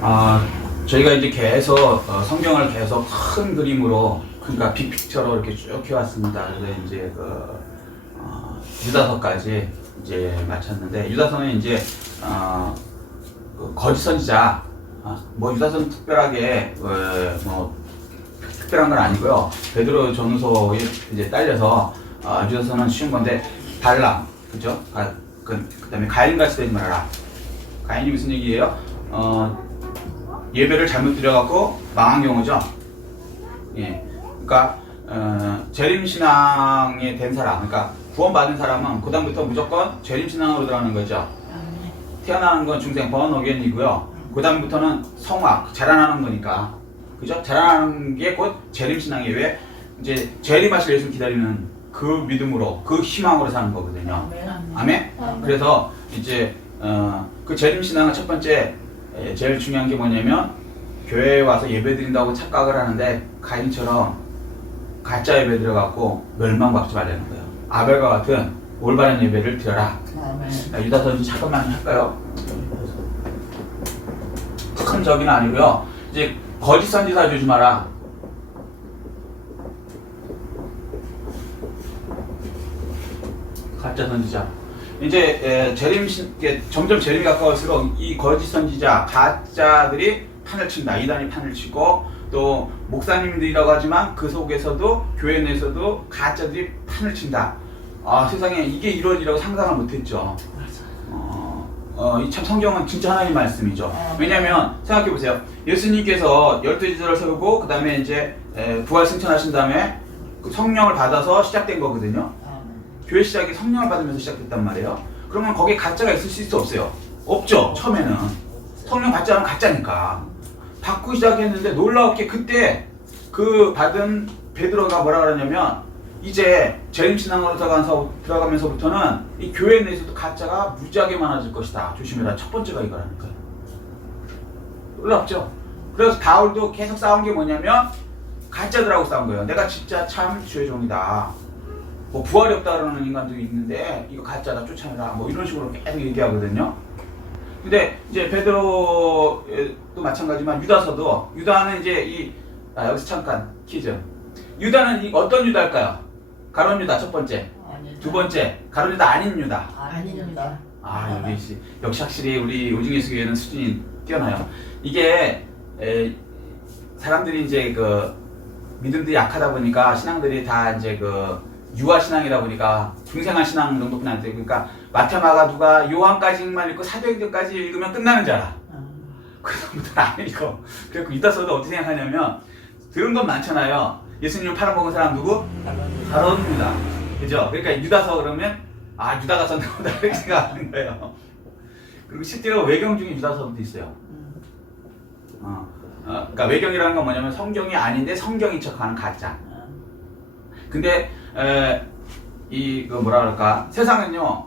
아, 저희가 이제 계속 성경을 계속 큰 그림으로 그러니까 빅픽처로 이렇게 쭉 해왔습니다. 그래서 이제 유다서까지 이제 마쳤는데 유다서는 이제 그 거짓 선지자 뭐 유다서는 특별하게 뭐 특별한 건 아니고요. 베드로 전후서에 이제 딸려서 유다서는 쉬운 건데 발람 그죠? 그다음에 가인같이 되지 말아라. 가인이 무슨 얘기예요? 예배를 잘못 드려갖고 망한 경우죠. 예, 그러니까 재림 신앙에 된 사람, 그러니까 구원받은 사람은 그 다음부터 무조건 재림 신앙으로 들어가는 거죠. 태어나는 건 중생 born again이고요. 그 다음부터는 성화, 자라나는 거니까, 그죠? 자라나는 게 곧 재림 신앙이에요. 왜? 이제 재림하실 예수 기다리는 그 믿음으로, 그 희망으로 사는 거거든요. 아멘. 그래서 이제 그 재림 신앙은 첫 번째. 제일 중요한 게 뭐냐면 교회에 와서 예배 드린다고 착각을 하는데 가인처럼 가짜 예배 들어갖고 멸망받지 말라는 거예요. 아벨과 같은 올바른 예배를 드려라. 유다서 잠깐만 할까요? 큰 적은 아니고요. 이제 거짓 선지자 주지 마라. 가짜 선지자. 이제 점점 재림이 가까울수록 이 거짓 선지자, 가짜들이 판을 친다. 이단이 판을 치고 또 목사님들이라고 하지만 그 속에서도 교회 내에서도 가짜들이 판을 친다. 세상에 이게 이루어지라고 상상을 못했죠. 이 참 성경은 진짜 하나님 말씀이죠. 왜냐하면 생각해 보세요. 예수님께서 12제자를 세우고 그 다음에 이제 부활 승천하신 다음에 성령을 받아서 시작된 거거든요. 교회 시작이 성령을 받으면서 시작됐단 말이에요. 그러면 거기에 가짜가 있을 수 있어 없어요? 없죠. 처음에는 성령 받지 않으면 가짜니까 받고 시작했는데 놀라웠게 그때 그 받은 베드로가 뭐라 그러냐면 이제 재림신앙으로 들어가면서부터는 이 교회 내에서도 가짜가 무지하게 많아질 것이다. 조심해라. 첫 번째가 이거라니까요. 놀랍죠? 그래서 바울도 계속 싸운 게 뭐냐면 가짜들하고 싸운 거예요. 내가 진짜 참 주의 종이다. 뭐 부활이 없다 그러는 인간도 있는데 이거 가짜다 쫓아내라 뭐 이런 식으로 계속 얘기하거든요. 근데 이제 베드로도 마찬가지지만 유다서도 유다는 이제 여기서 잠깐 퀴즈. 유다는 어떤 유다일까요? 가룟 유다 첫 번째, 두 번째 가룟 유다 아닌 유다. 아닙니다. 역시 확실히 우리 오징예수 교회는 수준이 뛰어나요. 이게 사람들이 이제 그 믿음들이 약하다 보니까 신앙들이 다 이제 유아 신앙이다 보니까 중생한 신앙 정도뿐이 안 되고, 그러니까 마태마가 누가 요한까지만 읽고 사도행전까지 읽으면 끝나는 줄 알아. 그다음부터 안 읽어. 그래서 유다서도 어떻게 생각하냐면 들은 건 많잖아요. 예수님을 팔아먹은 사람 누구? 바로입니다. 그죠? 그러니까 유다서 그러면 유다가 썼나 보다 이렇게 생각하는 거예요. 그리고 실제로 외경 중에 유다서도 있어요. 그러니까 외경이라는 건 뭐냐면 성경이 아닌데 성경인 척하는 가짜. 근데 뭐라 그럴까, 세상은요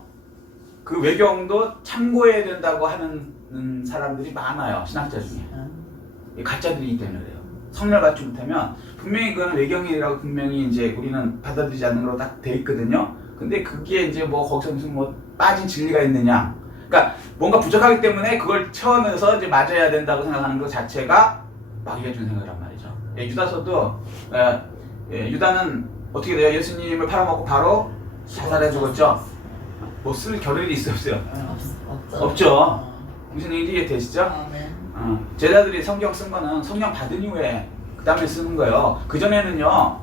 그 외경도 참고해야 된다고 하는 사람들이 많아요. 신학자 중에 가짜들이기 때문에 그래요. 성령을 받지 못하면 분명히 그건 외경이라고 분명히 이제 우리는 받아들이지 않는 걸로 딱 돼 있거든요. 근데 그게 이제 뭐 거기서 무슨 뭐 빠진 진리가 있느냐, 그러니까 뭔가 부족하기 때문에 그걸 채워넣어서 이제 맞아야 된다고 생각하는 것 자체가 마귀가 준 생각이란 말이죠. 유다서도 유다는 어떻게 돼요? 예수님을 팔아먹고 바로 자살해 죽었죠? 뭐 쓸 겨를이 있었어요? 없죠. 무슨 얘기인지 이해되시죠? 제자들이 성경 쓴 거는 성령 받은 이후에 그 다음에 쓰는 거예요. 그전에는요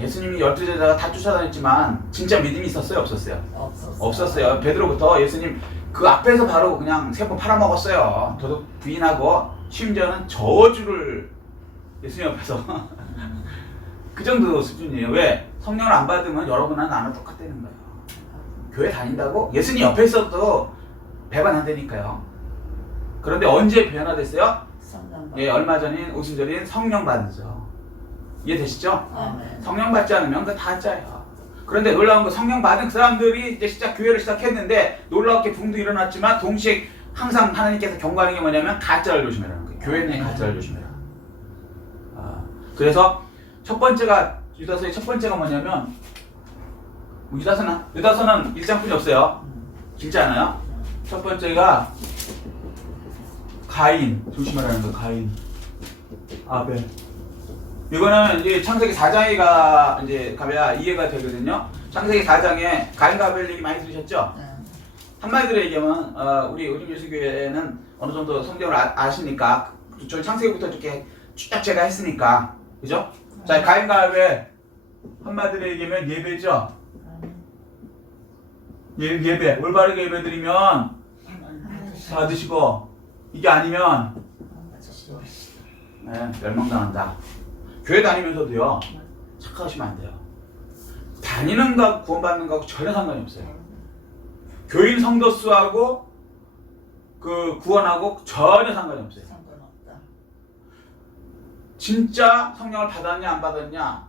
예수님이 12제자가 다 쫓아다녔지만 진짜 믿음이 있었어요? 없었어요? 없었어요. 베드로부터 예수님 그 앞에서 바로 그냥 세 번 팔아먹었어요. 저도 부인하고 심지어는 저주를 예수님 앞에서 그 정도 수준이에요. 왜? 성령을 안 받으면 여러분과 나는 똑같다는 거예요. 교회 다닌다고? 예수님 옆에 있어도 배반 안 되니까요. 그런데 언제 변화됐어요? 얼마 전인 오순 전인 성령 받으죠. 이해되시죠? 성령 받지 않으면 그거 다 짜요. 그런데 놀라운 건 성령 받은 그 사람들이 이제 교회를 시작했는데 놀랍게 붕도 일어났지만 동시에 항상 하나님께서 경고하는 게 뭐냐면 가짜를 조심해라는 거예요. 교회 내 가짜를 조심해라. 그래서 첫 번째가 유다서의 첫 번째가 뭐냐면 유다서는 1장뿐이 없어요. 길지 않아요? 첫 번째가 가인 조심하라는 거. 가인 아벨. 이거는 이제 창세기 4장에 이제 가봐야 이해가 되거든요. 창세기 4장에 가인과 아벨 얘기 많이 들으셨죠? 한마디로 얘기하면 우리 의림예수교회는 어느 정도 성경을 아시니까 저 창세기부터 이렇게 쭉 제가 했으니까, 그죠? 자, 가인과 아벨 한마디로 얘기하면 예배죠. 예배 올바르게 예배 드리면 받으시고, 이게 아니면 멸망당한다. 교회 다니면서도요, 착각하시면 안 돼요. 다니는 거 구원받는 거하고 전혀 상관이 없어요. 교인 성도 수하고 그 구원하고 전혀 상관이 없어요. 진짜 성령을 받았냐 안 받았냐,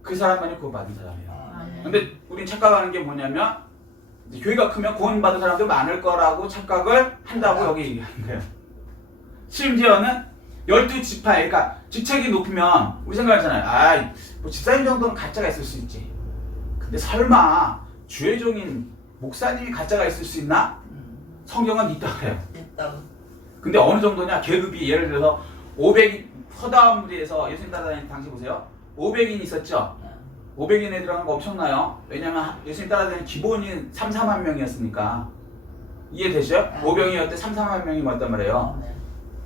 그 사람만이 구원받은 사람이에요. 근데 우린 착각하는 게 뭐냐면, 이제 교회가 크면 구원받은 사람들 많을 거라고 착각을 한다고 여기 얘기하는 거예요. 심지어는 12지파, 그러니까 직책이 높으면 우리 생각하잖아요. 뭐 집사님 정도는 가짜가 있을 수 있지. 근데 설마 주의 종인 목사님이 가짜가 있을 수 있나? 성경은 있다고 해요. 근데 어느 정도냐? 계급이 예를 들어서 500인, 서다운 무리에서 예수님 따라다니는 당시 보세요. 500인 있었죠? 500인에 들어가는 거 엄청나요. 왜냐면 예수님 따라다니는 기본인 3, 4만 명이었으니까. 이해되시죠? 5병이었을 때 3, 4만 명이 왔단 말이에요.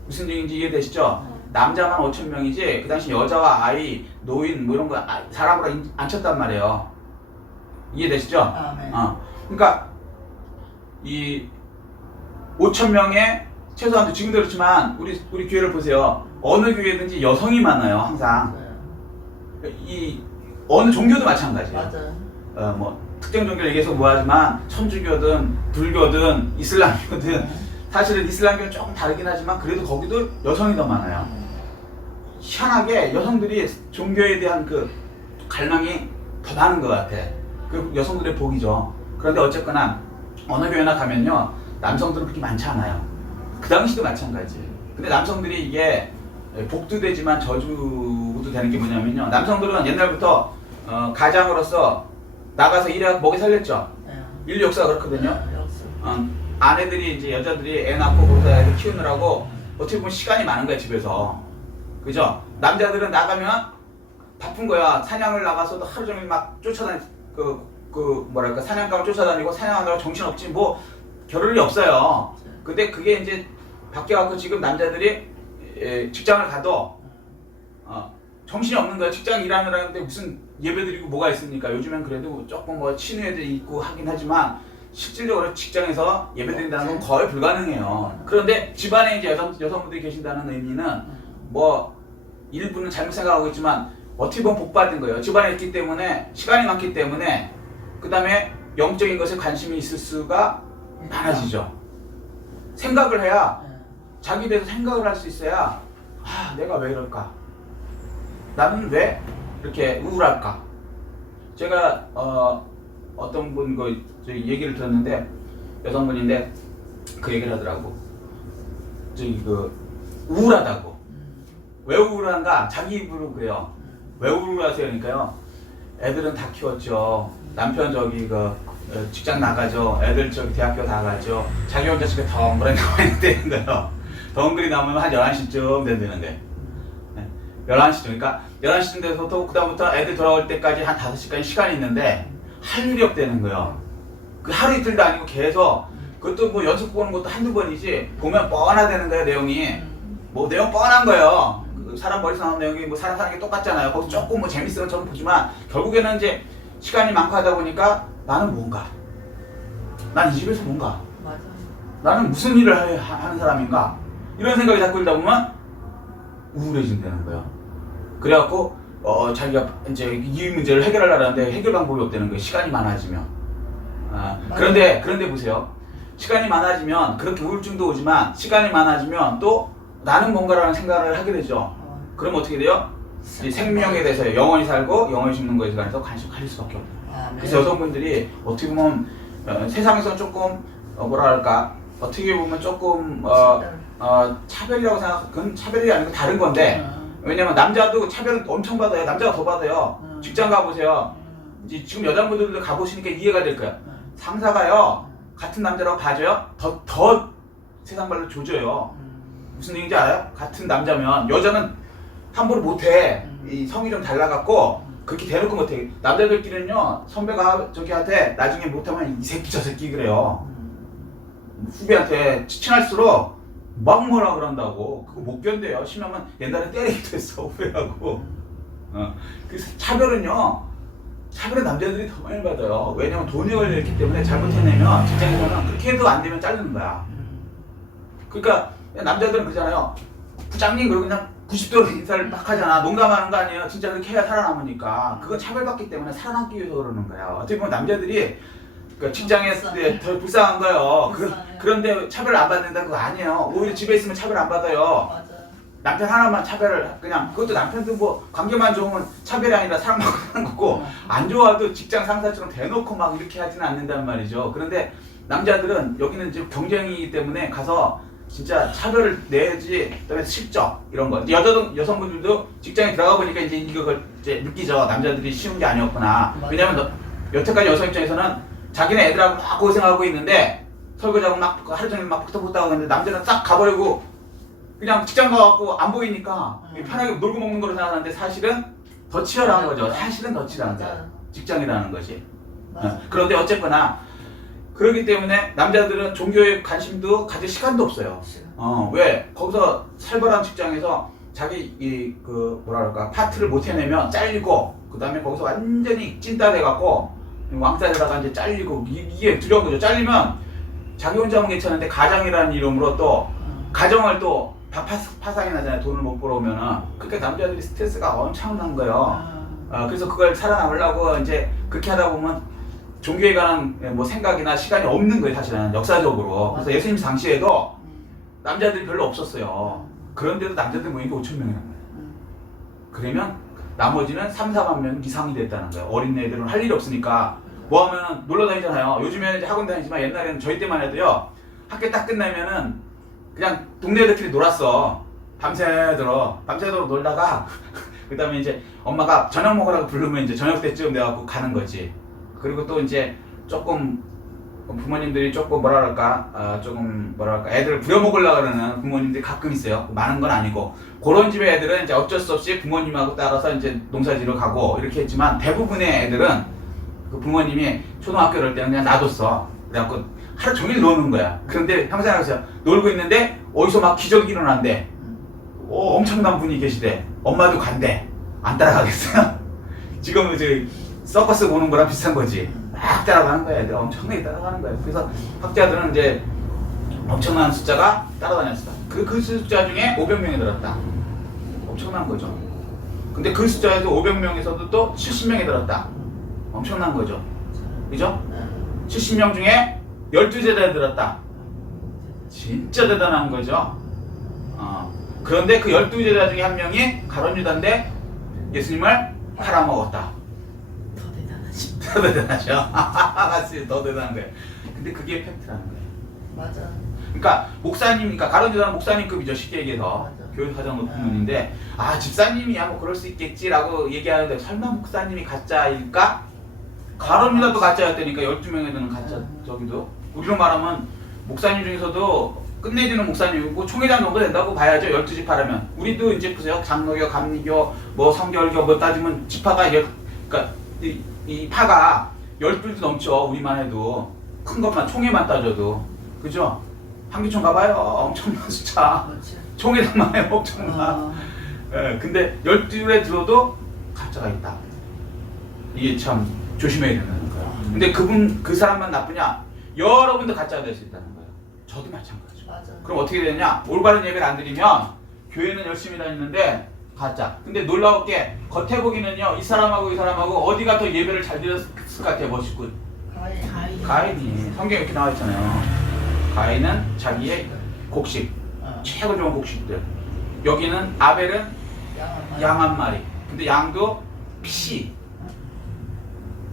무슨 얘기인지 이해되시죠? 남자만 5천 명이지 그 당시 여자와 아이, 노인 뭐 이런 거 사람으로 안 쳤단 말이에요. 이해되시죠? 그러니까 이 5천 명의 최소한 지금도 그렇지만 우리 교회를 보세요. 어느 교회든지 여성이 많아요. 항상. 이 어느 종교도 마찬가지예요. 뭐 특정 종교를 얘기해서 뭐하지만 천주교든 불교든 이슬람교든 사실은 이슬람교는 조금 다르긴 하지만 그래도 거기도 여성이 더 많아요. 희한하게 여성들이 종교에 대한 그 갈망이 더 많은 것 같아. 그 여성들의 복이죠. 그런데 어쨌거나 어느 교회나 가면요, 남성들은 그렇게 많지 않아요. 그 당시도 마찬가지. 근데 남성들이 이게 복도 되지만 저주도 되는 게 뭐냐면요, 남성들은 옛날부터 가장으로서 나가서 일해서 먹여 살렸죠. 인류 역사가 그렇거든요. 아내들이 이제 여자들이 애 낳고 그러다 애들 키우느라고 어떻게 보면 시간이 많은 거야, 집에서. 그죠? 남자들은 나가면 바쁜 거야. 사냥을 나가서도 하루 종일 막 사냥감을 쫓아다니고 사냥하느라 정신없지, 뭐 겨를이 없어요. 근데 그게 이제 바뀌어갖고 지금 남자들이 직장을 가도 정신이 없는 거야. 직장 일하느라는데 무슨 예배드리고 뭐가 있습니까? 요즘엔 그래도 조금 뭐 친회들이 있고 하긴 하지만 실질적으로 직장에서 예배드린다는 건 거의 불가능해요. 그런데 집안에 이제 여성분들이 계신다는 의미는 뭐 일부는 잘못 생각하고 있지만 어떻게 보면 복 받은 거예요. 집안에 있기 때문에, 시간이 많기 때문에, 그 다음에 영적인 것에 관심이 있을 수가 많아지죠. 생각을 해야, 자기 대해서 생각을 할 수 있어야, 내가 왜 이럴까? 나는 왜 이렇게 우울할까? 제가 어떤 분 얘기를 들었는데, 여성분인데 그 얘기를 하더라고. 우울하다고. 왜 우울한가? 자기 입으로 그래요. 왜 우울하세요? 그러니까요, 애들은 다 키웠죠. 남편 직장 나가죠. 애들 대학교 다 가죠. 자기 혼자 집에 덩그러니 나와야 되는 거예요. 덩그리 나오면 한 11시쯤 된다는데. 11시쯤. 그러니까 11시쯤 돼서부터 그다음부터 애들 돌아올 때까지 한 5시까지 시간이 있는데 할 일이 없다는 거예요. 그 하루 이틀도 아니고 계속, 그것도 뭐 연습 보는 것도 한두 번이지, 보면 뻔하다는 거예요, 내용이. 뭐 내용 뻔한 거예요. 사람 머리에서 나오는 내용이 뭐 사람 사는 게 똑같잖아요. 거기서 조금 뭐 재밌으면 저는 보지만 결국에는 이제 시간이 많고 하다 보니까 나는 뭔가, 난 이 집에서 뭔가, 나는 무슨 일을 하는 사람인가, 이런 생각이 자꾸 들다 보면 우울해진다는 거예요. 그래갖고 자기가 이제 이 문제를 해결하려고 하는데 해결 방법이 없다는 거예요. 시간이 많아지면. 그런데 보세요. 시간이 많아지면 그렇게 우울증도 오지만, 시간이 많아지면 또 나는 뭔가라는 생각을 하게 되죠. 그럼 어떻게 돼요? 이 생명에 대해서, 영원히 살고 영원히 죽는 것에 관해서 관심 가질 수밖에 없어요. 그래서 여성분들이 어떻게 보면 세상에서 조금 뭐랄까, 어떻게 보면 조금 차별이라고 그건 차별이 아니고 다른 건데, 왜냐면 남자도 차별은 엄청 받아요. 남자가 더 받아요. 직장 가보세요. 이제 지금 여자분들도 가보시니까 이해가 될 거야. 상사가요, 같은 남자라고 봐줘요? 더 세상 말로 조져요. 무슨 얘기인지 알아요? 같은 남자면 여자는 함부로 못해. 이 성이 좀 달라갖고 그렇게 대놓고 못해. 남자들끼리는요 선배가 저기한테 나중에 못하면 이 새끼 저 새끼 그래요. 후배한테 친할수록 막 뭐라 그런다고. 그거 못 견뎌요. 심하면 옛날에 때리기도 했어 후배하고. 그 차별은 남자들이 더 많이 받아요. 왜냐면 돈이 걸려있기 때문에 잘못해내면 직장에서는 그렇게 해도 안 되면 자르는 거야. 그러니까 남자들은 그러잖아요. 부장님 그러고 그냥 90도로 인사를 막 하잖아. 농담하는 거 아니에요. 진짜 그렇게 해야 살아남으니까. 그건 차별받기 때문에 살아남기 위해서 그러는 거야. 어떻게 보면 남자들이 그러니까 직장에 더 불쌍한 거예요. 그런데 차별 안 받는다는 거 아니에요. 오히려 집에 있으면 차별 안 받아요. 맞아. 남편 하나만 차별을 그냥 그것도 남편도 뭐 관계만 좋으면 차별이 아니라 사랑받고 하는 거고 안 좋아도 직장 상사처럼 대놓고 막 이렇게 하지는 않는단 말이죠. 그런데 남자들은 여기는 이제 경쟁이기 때문에 가서 진짜 차별을 내지 그다음에 실적 이런 거 여성분들도 직장에 들어가 보니까 이제 이걸 이제 느끼죠. 남자들이 쉬운 게 아니었구나. 맞아. 왜냐면 여태까지 여성 입장에서는 자기네 애들하고 막 고생하고 있는데 설거지하고 막 하루 종일 막 붙어붙다고 하는데 남자는 싹 가버리고 그냥 직장 가갖고 안 보이니까 편하게 놀고 먹는 거로 생각하는데 사실은 더 치열한 거죠. 사실은 더 치열한 거야. 직장이라는 것이. 그런데 어쨌거나 그렇기 때문에 남자들은 종교에 관심도 가질 시간도 없어요. 왜? 거기서 살벌한 직장에서 자기 뭐랄까 파트를 못 해내면 잘리고 그 다음에 거기서 완전히 찐따 돼갖고 왕따 되다가 이제 잘리고 이게 두려운 거죠. 잘리면 자기 혼자 하면 괜찮은데 가장이라는 이름으로 또 가정을 또 다 파산이 나잖아요. 돈을 못 벌어오면은. 그러니까 남자들이 스트레스가 엄청난 거예요. 그래서 그걸 살아남으려고 이제 그렇게 하다 보면 종교에 관한 뭐 생각이나 시간이 없는 거예요. 사실은 역사적으로. 그래서 예수님 당시에도 남자들이 별로 없었어요. 그런데도 남자들 모인 게 5천 명이란 말이에요. 그러면 나머지는 3, 4만 명 이상이 됐다는 거예요. 어린 애들은 할 일이 없으니까 뭐 하면 놀러 다니잖아요. 요즘에는 이제 학원 다니지만 옛날에는 저희 때만 해도요. 학교 딱 끝나면은 그냥 동네 애들끼리 놀았어. 밤새도록 놀다가 그 다음에 이제 엄마가 저녁 먹으라고 부르면 이제 저녁 때쯤 내가고 가는 거지. 그리고 또 이제 조금 부모님들이 조금 조금 애들을 부려먹으려고 그러는 부모님들이 가끔 있어요. 많은 건 아니고 그런 집의 애들은 이제 어쩔 수 없이 부모님하고 따라서 이제 농사지러 가고 이렇게 했지만 대부분의 애들은 그 부모님이 초등학교 이럴 때는 그냥 놔뒀어. 그래갖고 하루 종일 노는 거야. 그런데 형상에서 놀고 있는데 어디서 막 기적이 일어난대. 엄청난 분이 계시대. 엄마도 간대. 안 따라가겠어요? 지금 이제 서커스 보는 거랑 비슷한 거지. 막 따라가는 거야. 애들 엄청나게 따라가는 거야. 그래서 학자들은 이제 엄청난 숫자가 따라다녔어. 그 숫자 중에 500명이 들었다. 엄청난 거죠. 근데 그 숫자에서 500명에서도 또 70명이 들었다. 엄청난 거죠. 그죠? 70명 중에 12제자에 들었다. 진짜 대단한 거죠. 그런데 그 12제자 중에 한 명이 가룟 유다인데 예수님을 팔아먹었다. 더 대단하지. 더 대단하죠. 맞습니다. 더 대단한 거예요. 근데 그게 팩트라는 거예요. 맞아. 그러니까 목사님이니까 가룟 유다는 목사님급이죠. 쉽게 얘기해서. 교육 가장 높은 분인데 집사님이야 뭐 그럴 수 있겠지라고 얘기하는데 설마 목사님이 가짜일까? 가룟 유다도 가짜였다니까. 12명에 드는 가짜 저기도. 우리로 말하면 목사님 중에서도 끝내주는 목사님이고 총회장 정도 된다고 봐야죠. 12지파 하면. 우리도 이제 보세요. 장로교, 감리교, 뭐 성결교 뭐 따지면 지파가 그러니까 이 파가 12도 넘죠. 우리만 해도. 큰 것만 총회만 따져도. 그죠? 한기총 가봐요. 엄청난 숫자. 총회장만 해요. 엄청난. 예, 근데 12에 들어도 가짜가 있다. 이게 참 조심해야 된다는 거예요. 근데 그 사람만 나쁘냐? 여러분도 가짜가 될 수 있다는 거예요. 저도 마찬가지죠. 맞아. 그럼 어떻게 되냐? 올바른 예배를 안 드리면 교회는 열심히 다니는데 가짜. 근데 놀라운 게 겉에 보기는요. 이 사람하고 어디가 더 예배를 잘 드렸을 것 같아요. 멋있고. 가인이 성경에 이렇게 나와 있잖아요. 가인은 자기의 곡식, 최고 좋은 곡식들. 여기는 아벨은 양 한 마리. 근데 양도 피.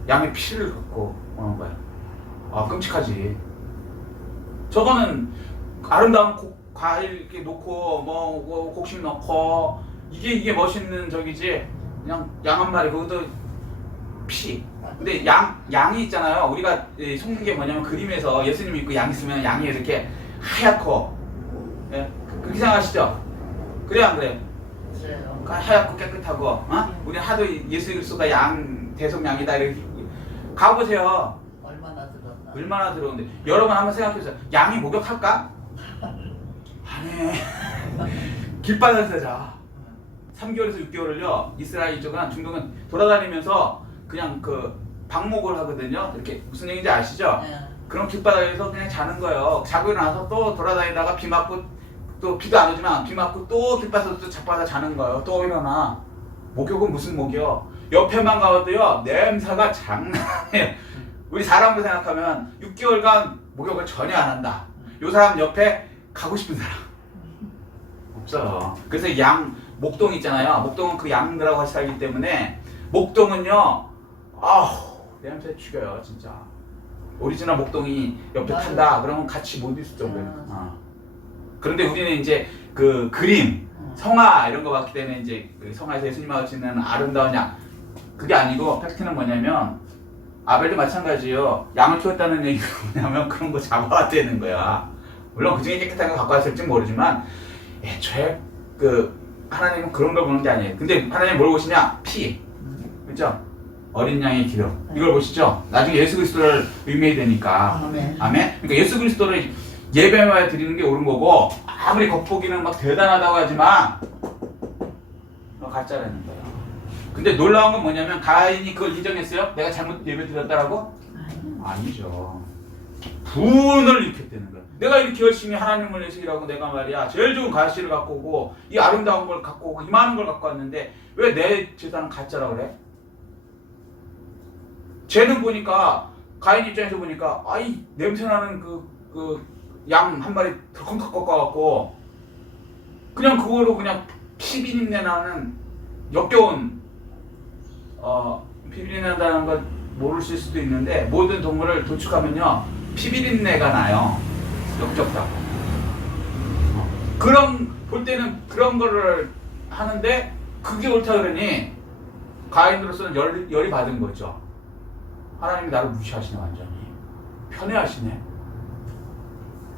양의 피를 갖고 오는 거야. 끔찍하지. 저거는 아름다운 과일 이렇게 놓고 뭐 곡식 넣고 이게 멋있는 저기지. 그냥 양 한 마리 그것도 피. 근데 양이 있잖아요. 우리가 속는 게 뭐냐면 그림에서 예수님 믿고 양 있으면 양이 이렇게 하얗고 예? 그렇게 생각하시죠? 그래 안 그래요? 그래요. 하얗고 깨끗하고, 어? 우리 하도 예수 그리스도가 양 대속양이다 이렇게 가보세요. 얼마나 들었나. 얼마나 들어오는데 여러분 한번 생각해보세요. 양이 목욕할까? 안 해. 길바닥에서 자. 3개월에서 6개월을요. 이스라엘 쪽은 중동은 돌아다니면서 그냥 그 방목을 하거든요. 이렇게 무슨 얘기인지 아시죠? 네. 그런 길바닥에서 그냥 자는 거예요. 자고 일어나서 또 돌아다니다가 비 맞고 또 비도 안 오지만 비 맞고 또 길바닥에서 또 자빠져 자는 거예요. 또 일어나. 목욕은 무슨 목이요? 옆에만 가도요 냄새가 장난 아니에요. 우리 사람으로 생각하면 6개월간 목욕을 전혀 안 한다. 요 사람 옆에 가고 싶은 사람 없어요. 그래서 양 목동 있잖아요. 목동은 그 양들하고 같이 살기 때문에 목동은요 아우 냄새 죽여요 진짜. 오리지널 목동이 옆에 맞아요. 탄다 그러면 같이 못 있을 정도예요. 그런데 우리는 이제 그 그림 성화 이런 거 봤기 때문에 이제 그 성화에서 예수님하고 지는 아름다운 양 그게 아니고 팩트는 뭐냐면 아벨도 마찬가지예요. 양을 키웠다는 얘기가 뭐냐면 그런 거 잡아야 되는 거야. 물론 그 중에 깨끗한 거 갖고 왔을지 모르지만 애초에 그 하나님은 그런 걸 보는 게 아니에요. 근데 하나님 뭘 보시냐? 피, 그렇죠? 어린 양의 기름 이걸 보시죠. 나중에 예수 그리스도를 의미해야 되니까. 아멘. 아멘. 그러니까 예수 그리스도를 예배만 드리는 게 옳은 거고 아무리 겉보기는 막 대단하다고 하지만 가짜라는 거예요. 근데 놀라운 건 뭐냐면 가인이 그걸 인정했어요? 내가 잘못 예배 드렸다라고? 아니죠. 분을 일으켰다는 거야. 내가 이렇게 열심히 하나님을 위해서 일하고 내가 말이야 제일 좋은 가시를 갖고 오고 이 아름다운 걸 갖고 오고 이 많은 걸 갖고 왔는데 왜 내 제사는 가짜라 그래? 쟤는 보니까 가인 입장에서 보니까 아이 냄새나는 그 양 한 마리 덜컹덜 꺾어갖고 그냥 그거로 그냥 피비린내 나는 역겨운 피비린내 난다는 걸 모르실 수도 있는데 모든 동물을 도축하면요 피비린내가 나요. 역겹다고. 그런 볼 때는 그런 거를 하는데 그게 옳다 그러니 가인으로서는 열이 받은 거죠. 하나님이 나를 무시하시네 완전히. 편애하시네.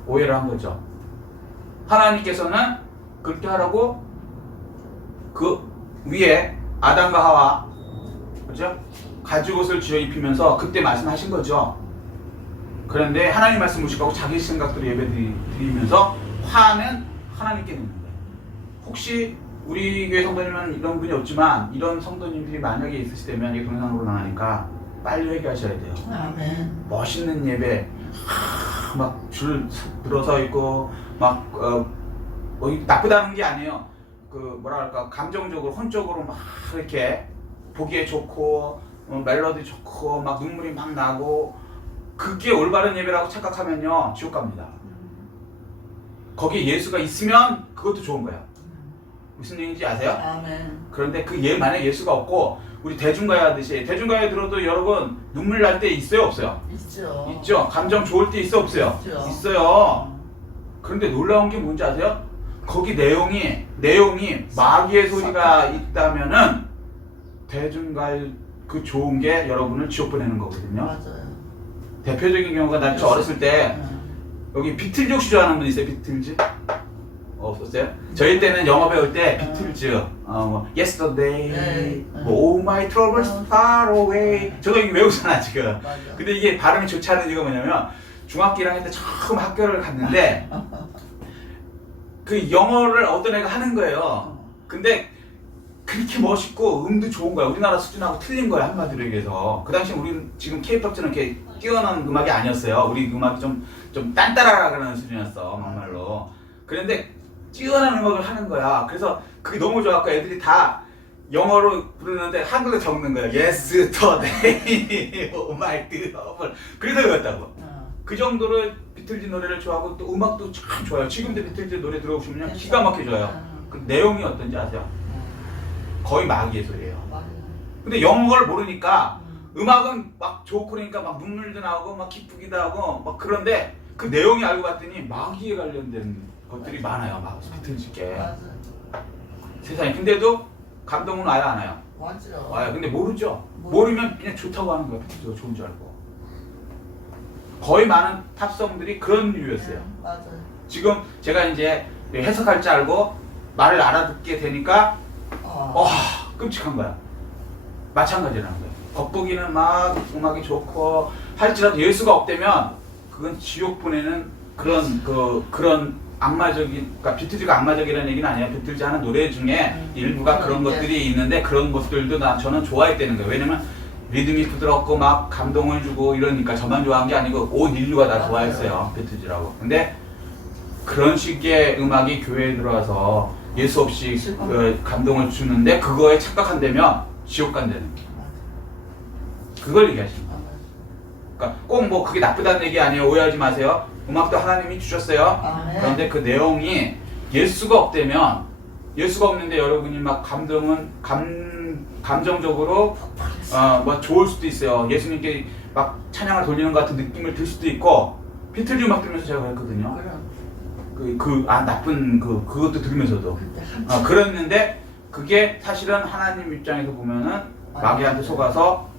오해를 한 거죠. 하나님께서는 그렇게 하라고 그 위에 아담과 하와 그죠? 가죽옷을 쥐어 입히면서 그때 말씀하신 거죠. 그런데 하나님 말씀 무식하고 자기 생각대로 예배 드리면서 화는 하나님께 내는 거예요. 혹시 우리 교회 성도님은 이런 분이 없지만 이런 성도님들이 만약에 있으시다면 이게 동영상으로 나가니까 빨리 회개하셔야 돼요. 아멘. 멋있는 예배 막 줄 들어서 있고 막 나쁘다는 게 아니에요. 그 뭐랄까 감정적으로 혼적으로 막 이렇게 보기에 좋고 멜로디 좋고 막 눈물이 막 나고 그게 올바른 예배라고 착각하면요 지옥 갑니다. 거기에 예수가 있으면 그것도 좋은 거야. 무슨 얘기인지 아세요? 아멘. 그런데 만약에 예수가 없고 우리 대중가요 하듯이 대중가요 들어도 여러분 눈물 날 때 있어요 없어요? 있죠. 있죠. 감정 좋을 때 있어 없어요? 있죠. 있어요. 그런데 놀라운 게 뭔지 아세요? 거기 내용이 마귀의 소리가 있다면은 대중가요 그 좋은 게 여러분을 지옥 보내는 거거든요. 맞아요. 대표적인 경우가 나 어렸을 때 응. 여기 비틀즈 혹시 좋아하는 분 있어요? 비틀즈? 없었어요? 저희 때는 영어 배울 때 비틀즈, 뭐 Yesterday, 네. 뭐 All My Troubles Far Away. 저도 이거 외우잖아 지금. 맞아. 근데 이게 발음이 좋지 않은 이유가 뭐냐면 중학교 1학년 때 처음 학교를 갔는데 그 영어를 어떤 애가 하는 거예요. 근데 그렇게 멋있고 음도 좋은 거야. 우리나라 수준하고 틀린 거야 한마디로 얘기해서. 그 당시 우리는 지금 K-팝처럼 이렇게 뛰어난 음악이 아니었어요. 우리 음악이 좀 딴따라라는 수준이었어 막말로. 그런데 뛰어난 음악을 하는 거야. 그래서 그게 너무 좋았고 애들이 다 영어로 부르는데 한글로 적는 거야. Yesterday, Oh My Trouble. 그래서 외웠다고. 그 정도로 비틀즈 노래를 좋아하고 또 음악도 참 좋아요. 지금도 비틀즈 노래 들어보시면 기가 막히게 좋아요. 그 내용이 어떤지 아세요? 거의 마귀의 소리예요. 맞아요. 근데 영어를 모르니까 음악은 막 좋고 그러니까 막 눈물도 나오고 막 기쁘기도 하고 막 그런데 그 내용이 알고 봤더니 마귀에 관련된 것들이 많아요. 막 비틀즈게. 맞아요. 세상에. 근데도 감동은 와요 안 와요? 맞죠. 와요. 근데 모르죠. 모르면 그냥 좋다고 하는 거예요. 비틀즈가 좋은 줄 알고. 거의 많은 탑송들이 그런 류였어요. 맞아요. 지금 제가 이제 해석할 줄 알고 말을 알아듣게 되니까 끔찍한 거야. 마찬가지라는 거야. 겉보기는 막 음악이 좋고 할지라도 예수가 없다면 그건 지옥 보내는 그런 악마적인, 그러니까 비틀즈가 악마적이라는 얘기는 아니에요. 비틀즈 하는 노래 중에 일부가 그런 것들이 있는데 그런 것들도 저는 좋아했다는 거예요. 왜냐면 리듬이 부드럽고 막 감동을 주고 이러니까 저만 좋아한 게 아니고 온 인류가 다 좋아했어요. 비틀즈라고. 근데 그런 식의 음악이 교회에 들어와서 예수 없이 감동을 주는데 그거에 착각한다면 지옥 간다는 거예요. 그걸 얘기하시는 거예요. 그러니까 꼭 뭐 그게 나쁘다는 얘기 아니에요. 오해하지 마세요. 음악도 하나님이 주셨어요. 그런데 그 내용이 예수가 없다면, 예수가 없는데 여러분이 막 감정적으로 뭐 좋을 수도 있어요. 예수님께 막 찬양을 돌리는 것 같은 느낌을 들 수도 있고, 비틀즈 음악 들으면서 제가 그랬거든요. 나쁜 그것도 들으면서도 그랬는데 그게 사실은 하나님 입장에서 보면은 마귀한테 속아서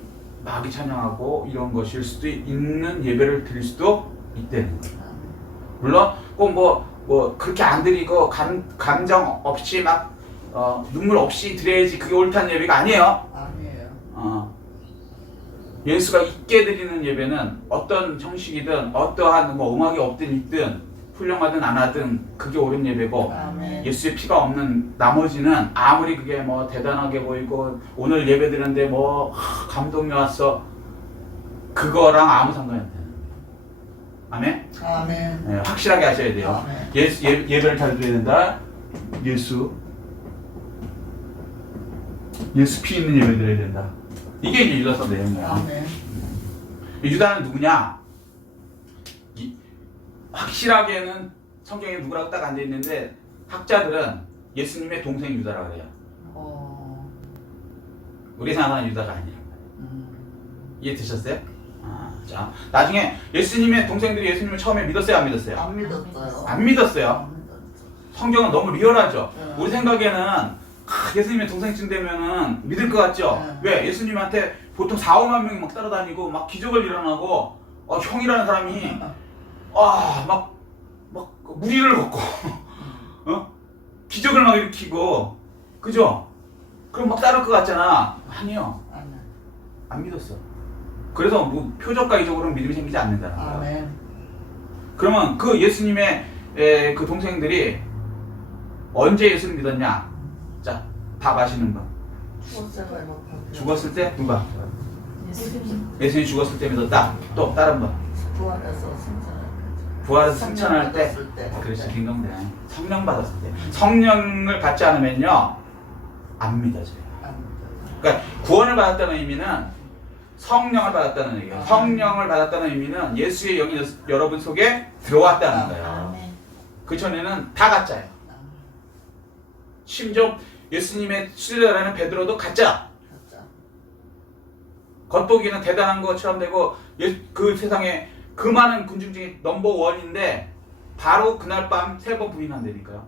마귀 찬양하고 이런 것일 수도 있는 예배를 드릴 수도 있다는 거예요. 물론 꼭 뭐 그렇게 안 드리고 감정 없이 막 눈물 없이 드려야지 그게 옳다는 예배가 아니에요. 예수가 있게 드리는 예배는 어떤 형식이든 어떠한 뭐 음악이 없든 있든 훌륭하든 안 하든 그게 옳은 예배고, 예수의 피가 없는 나머지는 아무리 그게 뭐 대단하게 보이고 오늘 예배 드렸는데 뭐 감동이 왔어, 그거랑 아무 상관이 없어요. 아멘? 네, 확실하게 하셔야 돼요. 예배를 잘 드려야 된다. 예수 피 있는 예배 드려야 된다. 이게 이제 일러서 내용이에요. 유다는 누구냐? 확실하게는 성경에 누구라고 딱 앉아 있는데 학자들은 예수님의 동생 유다라고 해요. 우리 생각하는 유다가 아니라. 이해 되셨어요? 자, 나중에 예수님의 동생들이 예수님을 처음에 믿었어요, 안 믿었어요? 안 믿었어요. 성경은 너무 리얼하죠. 우리 생각에는 예수님의 동생쯤 되면은 믿을 것 같죠. 왜? 예수님한테 보통 4, 5만 명이 막 따라다니고 막 기적을 일어나고 형이라는 사람이 막 무리를 걷고 기적을 막 일으키고, 그죠? 그럼 막 따를 것 같잖아. 아니요. 안 믿었어. 그래서 뭐 표적과 이적으로는 믿음이 생기지 않는다는 거예요. 그러면 그 예수님의 그 동생들이 언제 예수를 믿었냐? 자, 답 아시는 분. 죽었을 때 누가? 예수님이 죽었을 때 믿었다. 또 다른 분. 부활해서 승천할 때. 그렇지, 딩동대. 성령 받았을 때. 성령을 받지 않으면요 안 믿어져요. 그러니까 구원을 받았다는 의미는 성령을 받았다는 얘기예요. 성령을 받았다는 의미는 예수의 영이 여러분 속에 들어왔다는 거예요. 그 전에는 다 가짜예요. 심지어 예수님의 수제자라는 베드로도 가짜. 겉보기는 대단한 것처럼 되고 그 세상에 그 많은 군중 중에 넘버 원인데 바로 그날 밤 3번 부인한다니까요.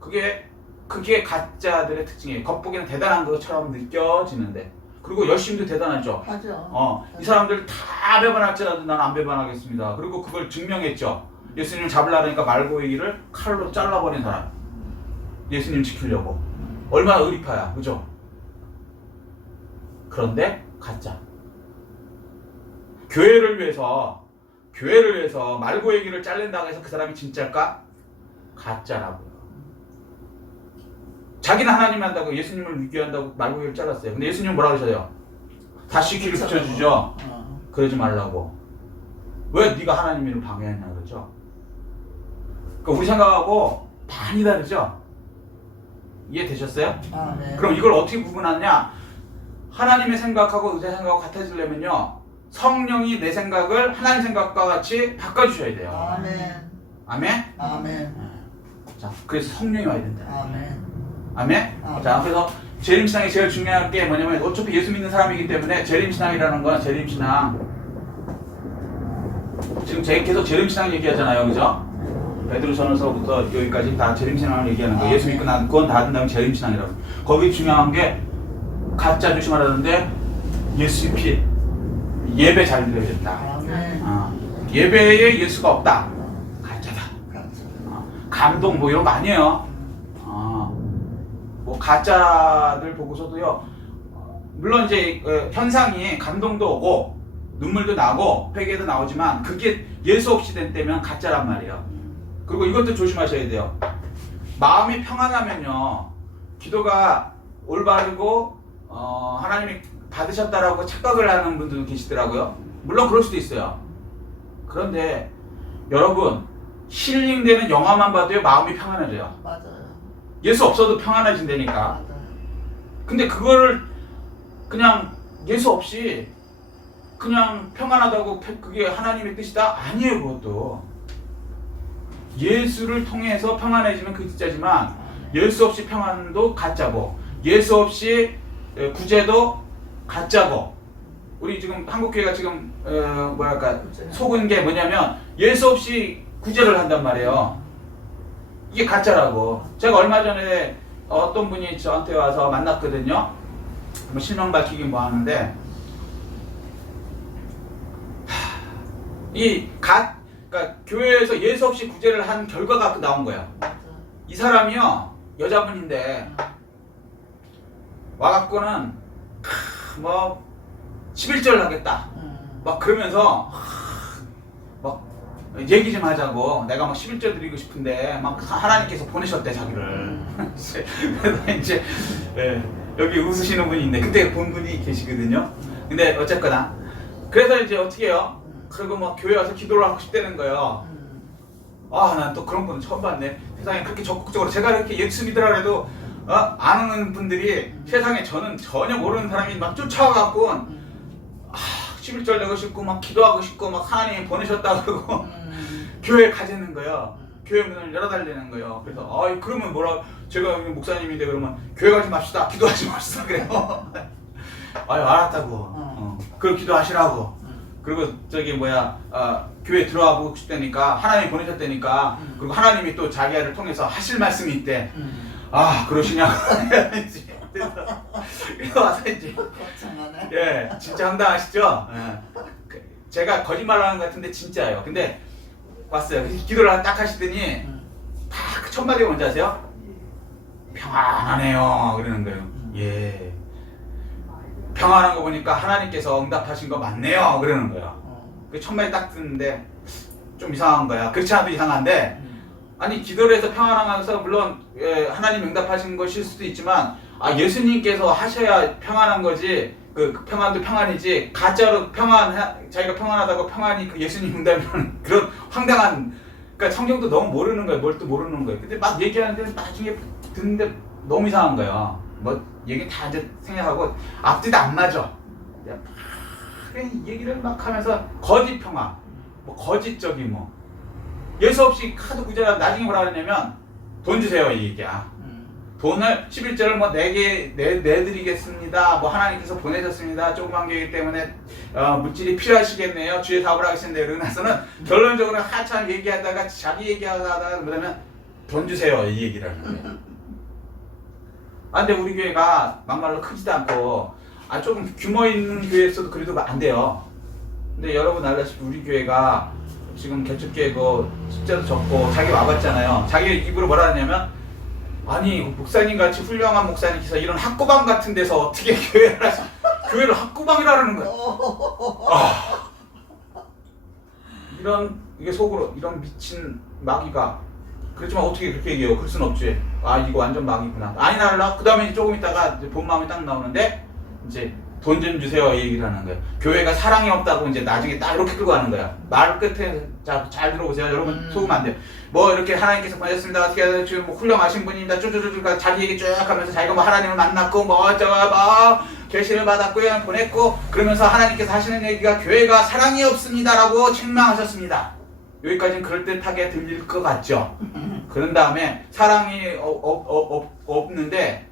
그게 가짜들의 특징이에요. 겉보기는 대단한 것처럼 느껴지는데, 그리고 열심도 대단하죠. 이 사람들 다 배반할지라도 나는 안 배반하겠습니다. 그리고 그걸 증명했죠. 예수님을 잡으려니까 말고이를 칼로 잘라버린 사람. 예수님 지키려고. 얼마나 의리파야, 그죠? 그런데 가짜. 교회를 위해서 말고이를 잘린다고 해서 그 사람이 진짜일까? 가짜라고요. 자기는 하나님 한다고 예수님을 위기한다고 말고기를 잘랐어요. 근데 예수님은 뭐라고 하셔요? 다시 길을 붙여주죠. 그러지 말라고. 왜 네가 하나님 일을 방해하냐 그러죠. 그러니까 우리 생각하고 많이 다르죠. 이해되셨어요? 그럼 이걸 어떻게 구분하냐? 하나님의 생각하고 내 생각하고 같아지려면요, 성령이 내 생각을 하나님 생각과 같이 바꿔주셔야 돼요. 아멘? 자, 그래서 성령이 와야 된다. 아멘? 자, 그래서 재림신앙이 제일 중요한 게 뭐냐면, 어차피 예수 믿는 사람이기 때문에 재림신앙이라는 건 재림신앙. 지금 계속 재림신앙 얘기하잖아요, 그죠? 베드로전서부터 여기까지 다 재림신앙을 얘기하는 거예요. 예수 믿고 난 구원 다 된다면 재림신앙이라고. 거기 중요한 게 가짜 조심하라는데 예수의 피, 예배 잘 드려야 된다. 예배에 예수가 없다. 가짜다. 감동 뭐 이런 거 아니에요. 뭐 가짜들 보고서도요. 물론 이제 현상이 감동도 오고 눈물도 나고 회개도 나오지만 그게 예수 없이 된 때면 가짜란 말이에요. 그리고 이것도 조심하셔야 돼요. 마음이 평안하면요, 기도가 올바르고 하나님이 받으셨다라고 착각을 하는 분들도 계시더라고요. 물론 그럴 수도 있어요. 그런데 여러분, 힐링되는 영화만 봐도요 마음이 평안해져요. 맞아요. 예수 없어도 평안해진다니까. 맞아요. 근데 그거를 그냥 예수 없이 그냥 평안하다고 그게 하나님의 뜻이다? 아니에요. 그것도 예수를 통해서 평안해지면 그 진짜지만 예수 없이 평안도 가짜고 예수 없이 구제도 가짜고. 우리 지금 한국교회가 지금 뭐랄까 속은 게 뭐냐면 예수 없이 구제를 한단 말이에요. 이게 가짜라고. 제가 얼마 전에 어떤 분이 저한테 와서 만났거든요. 뭐 실명 밝히긴 뭐 하는데 그러니까 교회에서 예수 없이 구제를 한 결과가 나온 거야. 이 사람이요 여자분인데 와갖고는 뭐 11절을 하겠다 막 그러면서 막 얘기 좀 하자고. 내가 막 11절 드리고 싶은데 막 하나님께서 보내셨대 자기를. 그래서 이제 여기 웃으시는 분이 있는데 그때 본 분이 계시거든요. 근데 어쨌거나 그래서 이제 어떻게 해요? 그리고 막 교회 와서 기도를 하고 싶다는 거예요. 난 또 그런 분은 처음 봤네. 세상에 그렇게 적극적으로 제가 이렇게 예수 믿으라 그래도 안 오는 분들이 세상에 저는 전혀 모르는 사람이 막 쫓아와갖고 11절 내고 싶고 막 기도하고 싶고 막 하나님이 보내셨다 그러고 교회에 가지는 거예요. 교회 문을 열어달라는 거예요. 그래서 그러면 뭐라, 제가 목사님인데 그러면 교회 가지 맙시다, 기도하지 맙시다 그래요. 알았다고. 그럼 기도하시라고. 그리고 교회 들어가고 싶다니까 하나님이 보내셨다니까. 그리고 하나님이 또 자기를 통해서 하실 말씀이 있대. 그러시냐고. 그래서 와서 이제 진짜 황당하시죠? 제가 거짓말하는 것 같은데 진짜예요. 근데 왔어요. 그래서 기도를 딱 하시더니 딱 첫 마디가 뭔지 아세요? 평안하네요 그러는 거예요. 예, 평안한 거 보니까 하나님께서 응답하신 거 맞네요 그러는 거예요. 그 첫 마디 딱 듣는데 좀 이상한 거야. 그렇지 않아도 이상한데, 아니 기도를 해서 평안하면서 물론 하나님 응답하신 것일 수도 있지만 예수님께서 하셔야 평안한 거지. 그 평안도 평안이지 가짜로 자기가 평안하다고 평안이 그 예수님 응답이라는 그런 황당한. 그러니까 성경도 너무 모르는 거예요. 뭘 또 모르는 거예요. 근데 막 얘기하는데 나중에 듣는데 너무 이상한 거예요. 뭐 얘기 다 이제 생각하고 앞뒤도 안 맞아. 그냥 얘기를 막 하면서 거짓 평안, 뭐 거짓적인 뭐 예수 없이 카드 구제라. 나중에 뭐라 그러냐면 돈 주세요 이 얘기야. 돈을 11절을 뭐 내드리겠습니다. 뭐 하나님께서 보내셨습니다. 조그만 교회이기 때문에 물질이 필요하시겠네요. 주의 답을 하겠습니다. 이러고 나서는 결론적으로 한참 얘기하다가 자기 얘기하다가 뭐냐면 돈 주세요 이 얘기를 하는 거예요. 근데 우리 교회가 막말로 크지도 않고 조금 규모 있는 교회에서도 그래도 안 돼요. 근데 여러분 알다시피 우리 교회가 지금 개척교회고 숫자도 적고 자기 와봤잖아요. 자기 입으로 뭐라 하냐면 목사님 같이 훌륭한 목사님께서 이런 학구방 같은 데서 어떻게 교회를 교회를 학구방이라는 거야. 이게 속으로 이런 미친 마귀가. 그렇지만 어떻게 그렇게 얘기해요? 그럴 순 없지. 이거 완전 마귀구나. 아니나 그 다음에 조금 있다가 이제 본 마음이 딱 나오는데 이제 돈 좀 주세요 이 얘기를 하는 거예요. 교회가 사랑이 없다고 이제 나중에 딱 이렇게 끌고 가는 거야. 말 끝에 잘 들어보세요. 여러분 속으면 안 돼요. 뭐 이렇게 하나님께서 보내셨습니다. 어떻게 해야 지금 뭐 훌륭하신 분입니다. 쭈쭈쭈쭈 자기 얘기 쭉 하면서 자기가 뭐 하나님을 만났고 뭐 계시를 받았고요 보냈고 그러면서 하나님께서 하시는 얘기가 교회가 사랑이 없습니다라고 책망하셨습니다. 여기까지는 그럴듯하게 들릴 것 같죠. 그런 다음에 사랑이 없는데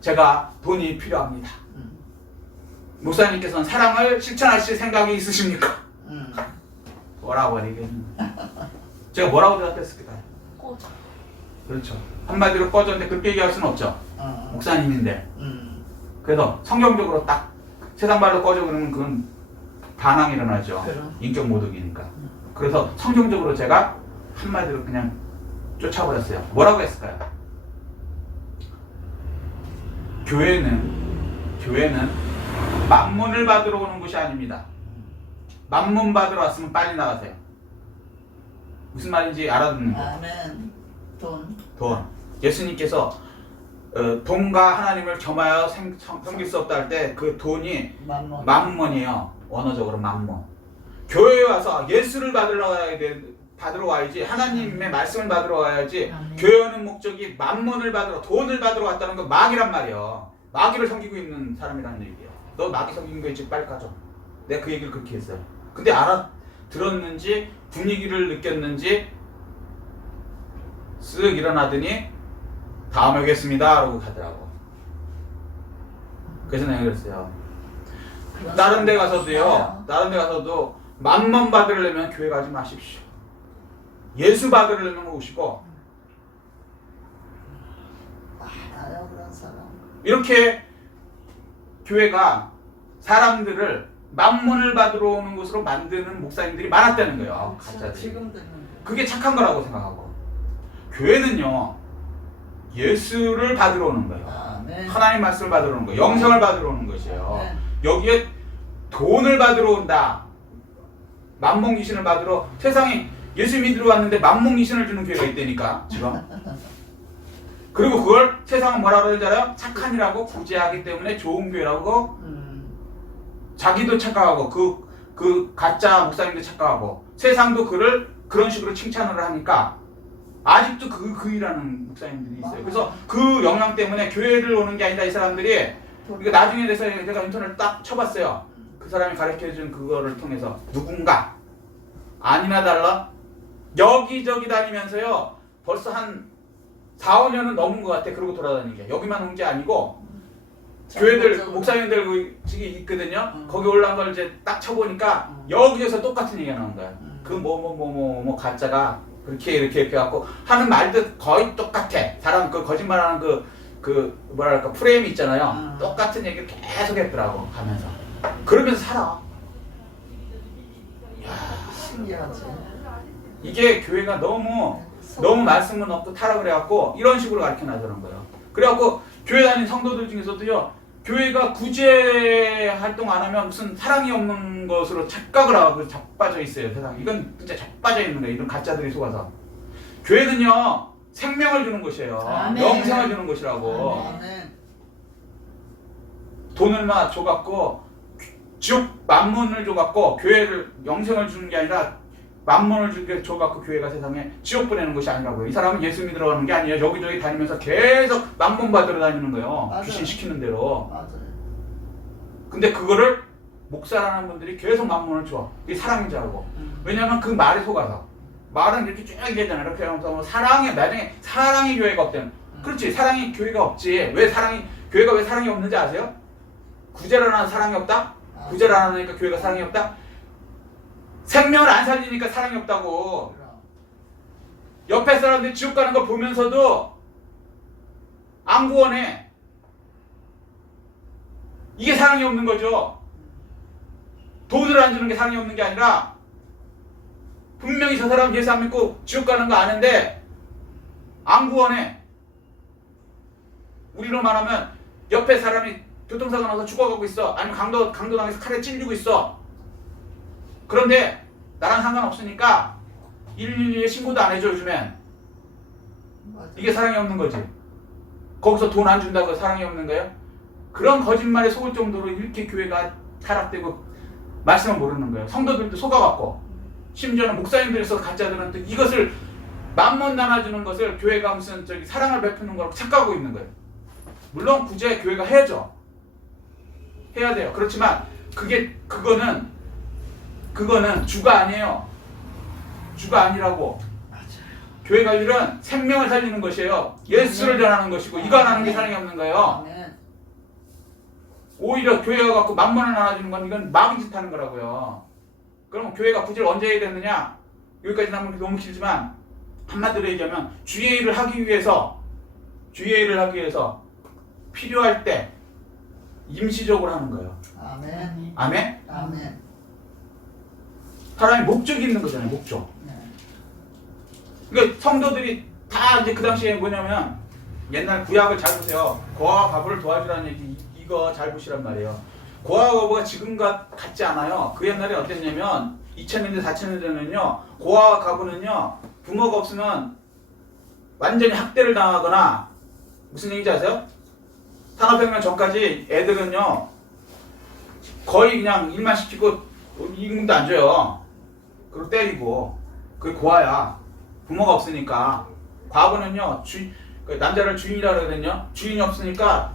제가 돈이 필요합니다. 목사님께서는 사랑을 실천하실 생각이 있으십니까? 뭐라고 버리겠는데. 제가 뭐라고 대답했을까요? 꺼져. 그렇죠. 한마디로 꺼졌는데 그렇게 얘기할 수는 없죠. 목사님인데. 그래서 성경적으로 딱 세상 말로 꺼져 그러면 그건 반항이 일어나죠. 인격 모독이니까. 그래서 성경적으로 제가 한마디로 그냥 쫓아버렸어요. 뭐라고 했을까요? 교회는 만문을 받으러 오는 곳이 아닙니다. 만문 받으러 왔으면 빨리 나가세요. 무슨 말인지 알아듣는 거. 아멘. 돈. 예수님께서 돈과 하나님을 겸하여 섬길 수 없다 할 때 그 돈이 만몬. 만문이에요. 원어적으로 만문. 교회에 와서 예수를 받으러 와야지, 하나님의 말씀을 받으러 와야지. 아멘. 교회 오는 목적이 만문을 받으러, 돈을 받으러 왔다는 건 마귀란 말이에요. 마귀를 섬기고 있는 사람이라는 얘기예요. 너 마귀 섬기는 거 있지, 빨리 까줘. 내가 그 얘기를 그렇게 했어요. 근데 알아들었는지 분위기를 느꼈는지 쓱 일어나더니 다음에 오겠습니다 라고 가더라고. 그래서 내가 그랬어요. 다른 데 가서도 만문 받으려면 교회 가지 마십시오. 예수 받으려면 오시고. 많아요 그런 사람. 이렇게 교회가 사람들을 만문을 받으러 오는 곳으로 만드는 목사님들이 많았다는 거예요. 가짜들이. 지금 듣는 그게 착한 거라고 생각하고. 교회는요, 예수를 받으러 오는 거예요. 아멘. 하나님 말씀을 받으러 오는 거예요. 영생을 받으러 오는 것이에요. 아멘. 여기에 돈을 받으러 온다. 만몽 귀신을 받으러, 세상에 예수 믿으러 왔는데 만몽 귀신을 주는 교회가 있다니까 지금. 그리고 그걸 세상은 뭐라 그러는지 알아요? 착한 이라고 구제하기 때문에 좋은 교회라고. 자기도 착각하고 그 가짜 목사님도 착각하고 세상도 그를 그런 식으로 칭찬을 하니까 아직도 그 일하는 목사님들이 있어요. 그래서 그 영향 때문에 교회를 오는 게 아니다 이 사람들이. 그러니까 나중에 돼서 제가 인터넷을 딱 쳐봤어요. 그 사람이 가르쳐준 그거를 통해서 누군가 아니나 달라 여기저기 다니면서요 벌써 한 4, 5년은 넘은 것 같아. 그러고 돌아다니는 게 여기만 온 게 아니고 교회들 목사님들 그 집이 있거든요. 거기 올라온 걸 이제 딱 쳐보니까 여기에서 똑같은 얘기가 나온 거야. 그 뭐 가짜가 그렇게 이렇게 해갖고 하는 말도 거의 똑같아. 사람 그 거짓말하는 그 뭐랄까 프레임이 있잖아요. 똑같은 얘기를 계속 했더라고 가면서. 그러면서 살아. 신기하지. 이게 교회가 너무 말씀은 없고 타락을 해갖고 이런 식으로 가르쳐 놔주는 거예요. 그래갖고 교회 다니는 성도들 중에서도요, 교회가 구제 활동 안 하면 무슨 사랑이 없는 것으로 착각을 하고 자빠져 있어요. 세상 이건 진짜 자빠져 있는 거예요. 이런 가짜들이 속아서. 교회는요 생명을 주는 곳이에요. 아멘. 영생을 주는 곳이라고. 아멘. 돈을 막 줘갖고 지옥 만문을 줘갖고 교회를 영생을 주는 게 아니라 만문을 줘갖고 교회가 세상에 지옥 보내는 것이 아니라고요. 이 사람은 예수 믿으러 가는 게 아니에요. 여기저기 다니면서 계속 만문 받으러 다니는 거예요. 맞아요. 귀신 시키는 대로. 맞아요. 근데 그거를 목사라는 분들이 계속 만문을 줘. 이게 사랑인 줄 알고. 왜냐하면 그 말에 속아서. 말은 이렇게 쭉 얘기하잖아요. 이렇게 하면서 뭐 사랑이 나중에 사랑이 교회가 없대는. 그렇지. 사랑이 교회가 없지. 교회가 왜 사랑이 없는지 아세요? 구제를 안 하는 사랑이 없다? 구제를 안 하니까 교회가 사랑이 없다? 생명을 안 살리니까 사랑이 없다고. 옆에 사람들이 지옥 가는 거 보면서도 안 구원해. 이게 사랑이 없는 거죠. 돈을 안 주는 게 사랑이 없는 게 아니라 분명히 저 사람 예수 안 믿고 지옥 가는 거 아는데 안 구원해. 우리로 말하면 옆에 사람이 교통사고 나서 죽어가고 있어. 아니면 강도당해서 칼에 찔리고 있어. 그런데 나랑 상관없으니까 112에 신고도 안 해줘 요즘엔. 맞아. 이게 사랑이 없는 거지. 거기서 돈 안 준다고 사랑이 없는 거예요? 그런 거짓말에 속을 정도로 이렇게 교회가 타락되고 말씀을 모르는 거예요. 성도들도 속아갖고 심지어는 목사님들에서 가짜들은 또 이것을 만문 나눠주는 것을 교회가 무슨 사랑을 베푸는 거라고 착각하고 있는 거예요. 물론 구제 교회가 해야죠. 해야 돼요. 그렇지만 그거는 주가 아니에요. 주가 아니라고. 맞아요. 교회가 일은 생명을 살리는 것이에요. 예수를 전하는 것이고 이거 안 하는 게 사랑이 없는 거예요. 아멘. 오히려 교회가 갖고 만문을 나눠주는 건 이건 마귀 짓 하는 거라고요. 그럼 교회가 구제를 언제 해야 되느냐? 여기까지 나면 너무 길지만 한마디로 얘기하면 주의 일을 하기 위해서 필요할 때 임시적으로 하는 거예요. 아멘. 아멘? 아멘. 사람이 목적이 있는 거잖아요. 목적. 네. 그러니까 성도들이 다 이제 그 당시에 뭐냐면 옛날 구약을 잘 보세요. 고아와 과부를 도와주라는 얘기 이거 잘 보시란 말이에요. 고아와 과부가 지금과 같지 않아요. 그 옛날에 어땠냐면 2000년대 4000년대는요 고아와 과부는요 부모가 없으면 완전히 학대를 당하거나 무슨 얘기인지 아세요? 산업혁명 전까지 애들은요 거의 그냥 일만 시키고 임금도 안 줘요. 그리고 때리고 그게 고아야. 부모가 없으니까. 과부는요 남자를 주인이라 그러거든요. 주인이 없으니까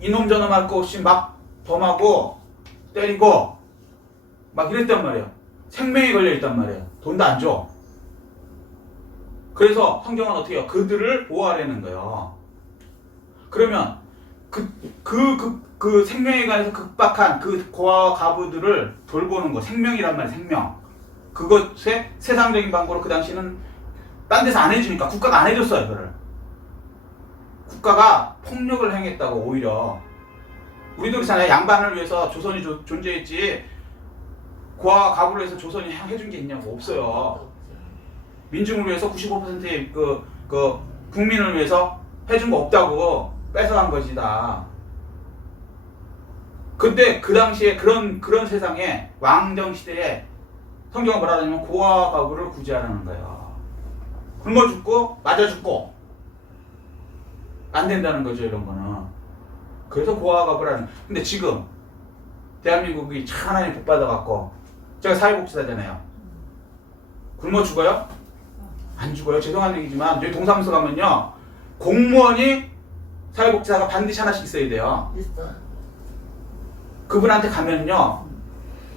이놈 저놈 할 거 없이 막 범하고 때리고 막 이랬단 말이에요. 생명이 걸려있단 말이에요. 돈도 안 줘. 그래서 성경은 어떻게 해요? 그들을 보호하려는 거예요. 그러면 그 생명에 관해서 극박한 그 고아와 과부들을 돌보는 거, 생명이란 말이에요. 생명. 그것의 세상적인 방법으로 그 당시는 딴 데서 안 해주니까 국가가 안 해줬어요. 그걸. 국가가 폭력을 행했다고 오히려. 우리도 그렇잖아요. 양반을 위해서 조선이 존재했지 고아와 과부를 위해서 조선이 해준 게 있냐고 없어요. 민중을 위해서 95%의 그 국민을 위해서 해준 거 없다고 뺏어간 것이 다. 근데 그 당시에 그런 세상에 왕정 시대에 성경은 뭐라 하냐면 고아와 과부를 구제하라는 거예요. 굶어 죽고 맞아 죽고 안 된다는 거죠. 이런 거는. 그래서 고아와 과부라는. 근데 지금 대한민국이 참 하나님 복 받아갖고 제가 사회복지사잖아요. 굶어 죽어요? 안 죽어요. 죄송한 얘기지만 저희 동사무소 가면요 공무원이 사회복지사가 반드시 하나씩 있어야 돼요. 있어요. 그분한테 가면요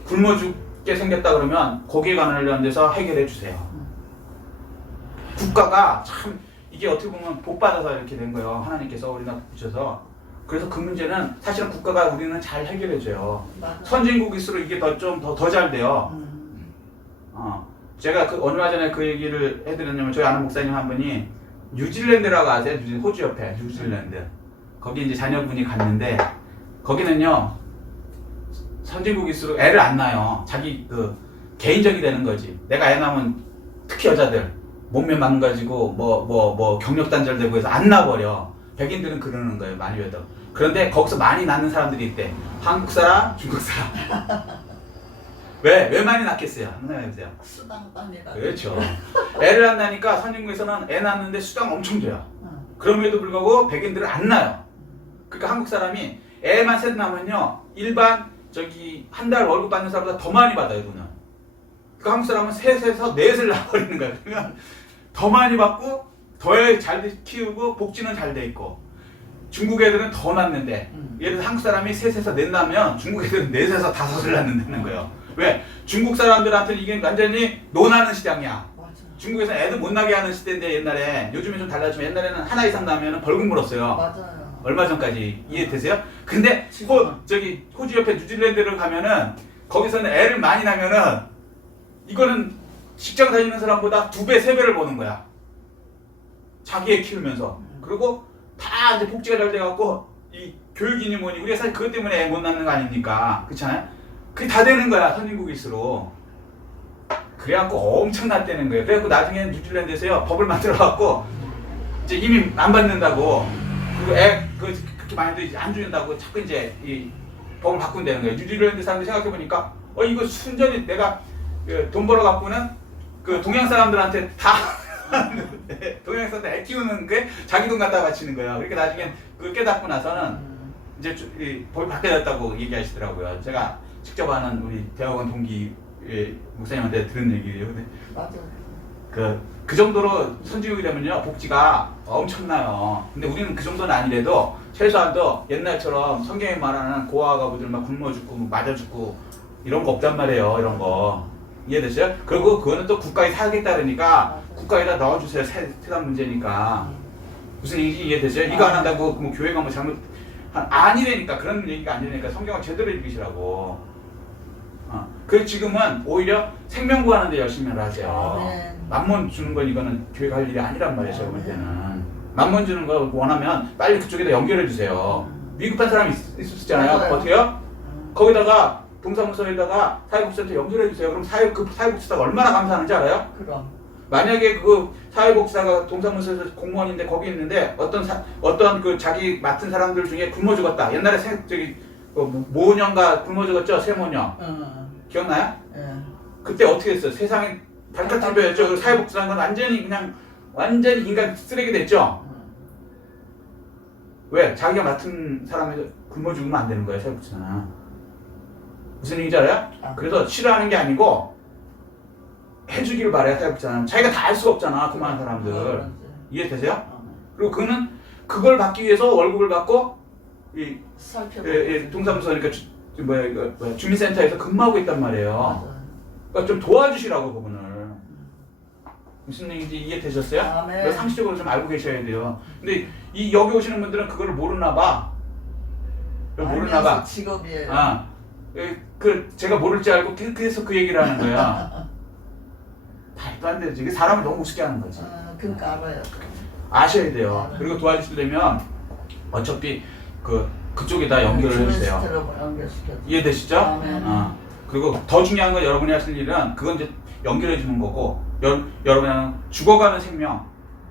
굶어 죽게 생겼다 그러면 거기에 관련된 데서 해결해 주세요. 국가가 참 이게 어떻게 보면 복 받아서 이렇게 된 거예요. 하나님께서 우리나라 붙여서. 그래서 그 문제는 사실은 국가가 우리는 잘 해결해 줘요. 선진국일수록 이게 더 잘 돼요. 제가 얼마 전에 그 얘기를 해드렸냐면 저희 아는 목사님 한 분이 뉴질랜드라고 아세요? 호주 옆에 뉴질랜드. 거기 이제 자녀분이 갔는데 거기는요 선진국일수록 애를 안 낳아요. 자기 개인적이 되는 거지. 내가 애 낳으면 특히 여자들 몸매 망가지고 뭐 경력 단절되고 해서 안 낳아버려. 백인들은 그러는 거예요. 많이 해도. 그런데 거기서 많이 낳는 사람들이 있대. 한국 사람, 중국 사람. 왜 많이 낳겠어요? 한번 해보세요. 수당반이라. 그렇죠. 애를 안 낳으니까 선진국에서는 애 낳는데 수당 엄청 줘요. 그럼에도 불구하고 백인들은 안 낳아요. 그러니까 한국 사람이 애만 셋 낳으면요 일반 한 달 월급 받는 사람보다 더 많이 받아요 돈을. 그러니까 한국 사람은 셋에서 넷을 낳아버리는 거예요. 그러면 더 많이 받고 더 잘 키우고 복지는 잘 돼 있고. 중국 애들은 더 낳는데 예를 들어 한국 사람이 셋에서 넷 낳으면 중국 애들은 넷에서 다섯을 낳는다는 거예요. 왜? 중국 사람들한테는 이게 완전히 논하는 시장이야. 맞아. 중국에서는 애들 못 나게 하는 시대인데 옛날에 요즘에 좀 달라지면 옛날에는 하나 이상 낳으면 벌금 물었어요. 맞아요. 얼마 전까지 이해되세요? 근데 호주 옆에 뉴질랜드를 가면은 거기서는 애를 많이 낳으면은 이거는 직장 다니는 사람보다 2배, 3배를 버는 거야. 자기 애 키우면서. 그리고 다 이제 복지가 잘 돼갖고 이 교육이니 뭐니 우리가 사실 그것 때문에 애 못 낳는 거 아닙니까? 그렇잖아요? 그게 다 되는 거야 선진국일수록. 그래갖고 엄청 났다는 거예요. 그래갖고 나중에 뉴질랜드에서요 법을 만들어갖고 이제 이미 안 받는다고 그리고 그렇게 많이도 안 주는다고 자꾸 이제 이 법을 바꾼다는 거예요. 뉴질랜드 사람들 생각해보니까 이거 순전히 내가 돈 벌어갖고는 그 동양 사람들한테 다 동양 사람들 애 키우는 게 자기 돈 갖다 바치는 거예요. 그러니까 나중에 그걸 깨닫고 나서는 이제 법이 바뀌어졌다고 얘기하시더라고요. 제가 직접 아는 우리 대학원 동기 목사님한테 들은 얘기예요. 근데 맞아요. 그 정도로 선진국이라면요 복지가 엄청나요. 근데 우리는 그 정도는 아니래도 최소한도 옛날처럼 성경에 말하는 고아와 과부들 막 굶어 죽고 맞아 죽고 이런 거 없단 말이에요. 이런 거 이해되세요? 그리고 그거는 또 국가에 사겠다 그러니까 국가에다 넣어주세요. 세상 문제니까 무슨 얘기인지 이해되세요? 이거 안 한다고 뭐 교회가 뭐 잘못 아니라니까. 그런 얘기가 아니라니까. 성경을 제대로 읽으시라고. 그래서 지금은 오히려 생명 구하는 데 열심히 하세요. 만몬 주는 건 이거는 교회가 할 일이 아니란 말이에요. 제가 볼 때는 만몬 주는 거 원하면 빨리 그쪽에다 연결해 주세요. 미국한 사람이 있었잖아요. 어떻게요? 거기다가 동사무소에다가 사회복지센터 연결해 주세요. 그럼 사회복지사가 얼마나 감사하는지 알아요? 그럼. 만약에 그 사회복지사가 동사무소에서 공무원인데 거기 있는데 어떤 그 자기 맡은 사람들 중에 굶어 죽었다. 옛날에 저기 모녀가 굶어 죽었죠, 세모녀. 기억나요? 예. 그때 어떻게 했어요? 세상에 발칵 뒤집어졌죠. 그 사회복지사는 완전히 그냥 완전히 인간 쓰레기 됐죠. 왜? 자기가 맡은 사람이 굶어 죽으면 안 되는 거예요, 사회복지사는. 무슨 얘기인지 알아요? 그래서 싫어하는 게 아니고 해주기를 바래요, 사회복지사는. 자기가 다 할 수가 없잖아, 그만한 사람들. 이해되세요? 그리고 그는 그걸 받기 위해서 월급을 받고 이 동사무소니까 주민센터에서 근무하고 있단 말이에요. 그러니까 좀 도와주시라고 그분을. 무슨 얘기인지 이해되셨어요? 그래서 상식적으로 좀 알고 계셔야 돼요. 근데 여기 오시는 분들은 그걸 모르나 봐. 모르나 봐. 직업이에요. 제가 모를 줄 알고 그래서 그 얘기를 하는 거야. 말도 안 되지. 이게 사람을 너무 우습게 하는 거지. 그러니까 알아요. 아셔야 돼요. 그리고 도와주시려면 어차피 그쪽에다 연결을 해주세요. 이해되시죠? 그리고 더 중요한 건 여러분이 하실 일은 그건 이제 연결해 주는 거고 여러분은 죽어가는 생명,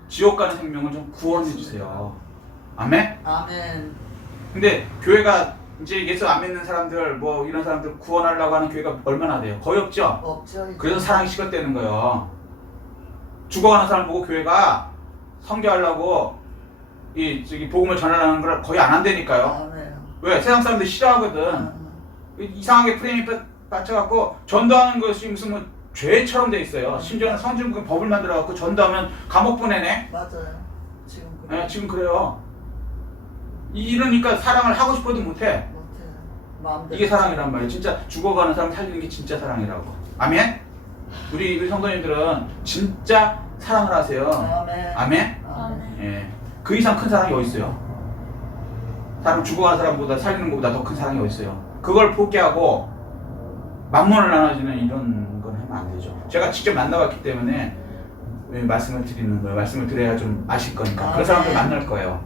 지옥 가는 생명을 좀 구원해 주세요. 아멘? 아멘. 근데 교회가 이제 예수 안 믿는 사람들 뭐 이런 사람들 구원하려고 하는 교회가 얼마나 돼요? 거의 없죠? 없죠. 그래서 사랑이 식었다는 거예요. 죽어가는 사람 보고 교회가 선교하려고 저기 복음을 전하려는 걸 거의 안 한다니까요. 왜? 세상 사람들이 싫어하거든. 이상하게 프레임이 빠져갖고 전도하는 것이 무슨 뭐 죄처럼 돼 있어요. 심지어는 성질국 법을 만들어갖고 전도하면 감옥 보내네. 맞아요. 지금 그래. 네, 지금 그래요. 이러니까 사랑을 하고 싶어도 못해. 이게 사랑이란 말이에요. 진짜 죽어가는 사람 살리는 게 진짜 사랑이라고. 아멘? 우리 성도님들은 진짜 사랑을 하세요. 아멘? 예. 그 이상 큰 사랑이 어디 있어요? 사람 죽어가는 사람보다 살리는 것보다 더 큰 사랑이 어디 있어요? 그걸 포기하고 만mon을 나눠주는 이런 건 하면 안 되죠. 제가 직접 만나봤기 때문에 말씀을 드리는 거예요. 말씀을 드려야 좀 아실 거니까. 그런 사람들 만날 거예요.